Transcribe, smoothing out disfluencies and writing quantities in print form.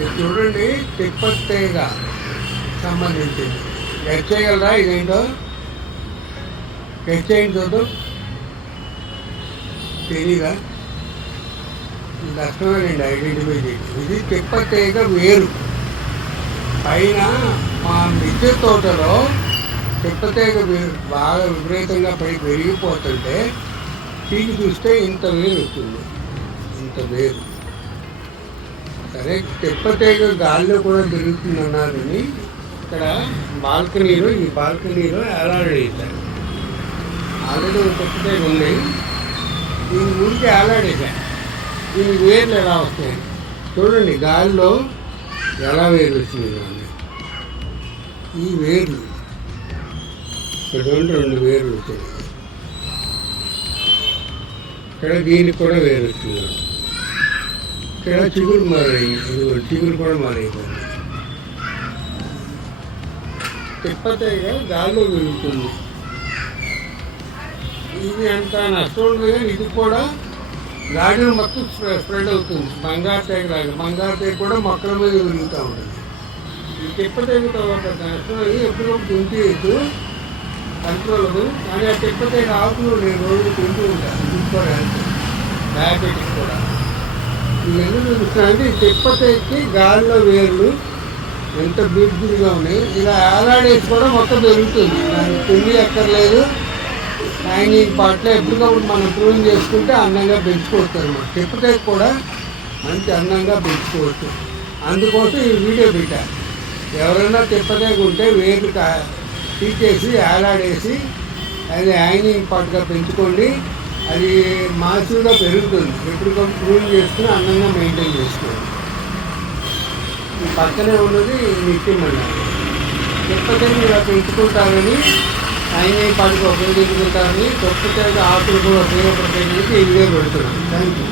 ఇది చూడండి, తిప్పత్తేగా సంబంధించింది. గెట్ చేయగలరా ఇదేంటో? గెట్ చేయండి చూద్దాం. తెలీదా? కష్టమేనండి ఐడెంటిఫై చేయండి. ఇది తిప్పత్తేగ వేరు. పైన మా మిద్దె తోటలో తిప్పతీగ బాగా విపరీతంగా పై పెరిగిపోతుంటే పీకి చూస్తే ఇంత వేరు వస్తుంది, ఇంత వేరు. సరే, తిప్పతీగ గాల్లో కూడా పెరుగుతుందన్నారు. కానీ ఇక్కడ బాల్కనీలో, ఈ బాల్కనీలో ఏలాడేశారు. ఆల్రెడీ ఒక తిప్పతీగ ఉంది, దీని ముందుకి ఏలాడేశారు. దీని వేర్లు ఎలా వస్తాయి చూడండి, గాల్లో ఎలా వేరు వచ్చింది చూడండి. ఈ వేర్లు ఇక్కడ రెండు వేరు వచ్చాయి. ఇక్కడ దీనికి కూడా వేరు వచ్చింది. ఇక్కడ చిగురు మారైంది, చిగురు కూడా మారైపోయింది. తిప్పతీగ గాల్లో పెరుగుతుంది. ఇది అంత నష్టం ఉండదు, కానీ ఇది కూడా గార్డెన్ మొత్తం స్ప్రెడ్ అవుతుంది. బంగారు తీగ లాగా, బంగారు తీగ కూడా మొక్కల మీద పెరుగుతూ ఉంటుంది. ఈ తిప్పతీగ తర్వాత నష్టం ఎప్పుడప్పుడు తింటూ కంట్రోల్. కానీ ఆ తిప్పతీగ ఆకులు నేను రోజు తింటూ ఉంటాను, తీసుకోవడానికి డయాబెటిక్ కూడా. ఇవన్నీ చూపిస్తున్నానంటే ఈ తిప్పతీగకి గాలిలో వేర్లు ఎంత బ్యూటిఫుల్గా ఉన్నాయి. ఇలా ఏలాడేసి కూడా మొత్తం పెరుగుతుంది, దానికి తిండి ఎక్కర్లేదు. హ్యాంగింగ్ పార్ట్లో ఎప్పటికప్పుడు మనం ప్రూన్ చేసుకుంటే అందంగా పెంచుకోవచ్చు అనమాట. తిప్పతీగ కూడా మంచి అందంగా పెంచుకోవచ్చు. అందుకోసం ఈ వీడియో పెట్టాను. ఎవరైనా తిప్పతీగ ఉంటే వేర్లు తీసేసి ఏలాడేసి అది హ్యాంగింగ్ పార్ట్గా పెంచుకోండి. అది మాసివ్గా పెరుగుతుంది. ఎప్పటికప్పుడు ప్రూన్ చేసుకుని అందంగా మెయింటైన్ చేసుకోండి. ఈ పక్కనే ఉన్నది నిత్యమన్నారు. తిప్పతీగ ఇలా పెంచుకుంటారని, హ్యాంగింగ్ పార్ట్గా ఉపయోగించుకుంటారని, తిప్పతీగ ఆకులు కూడా ఉపయోగపడతాయని ఈ వీడియో పెడుతున్నాను. Thank you.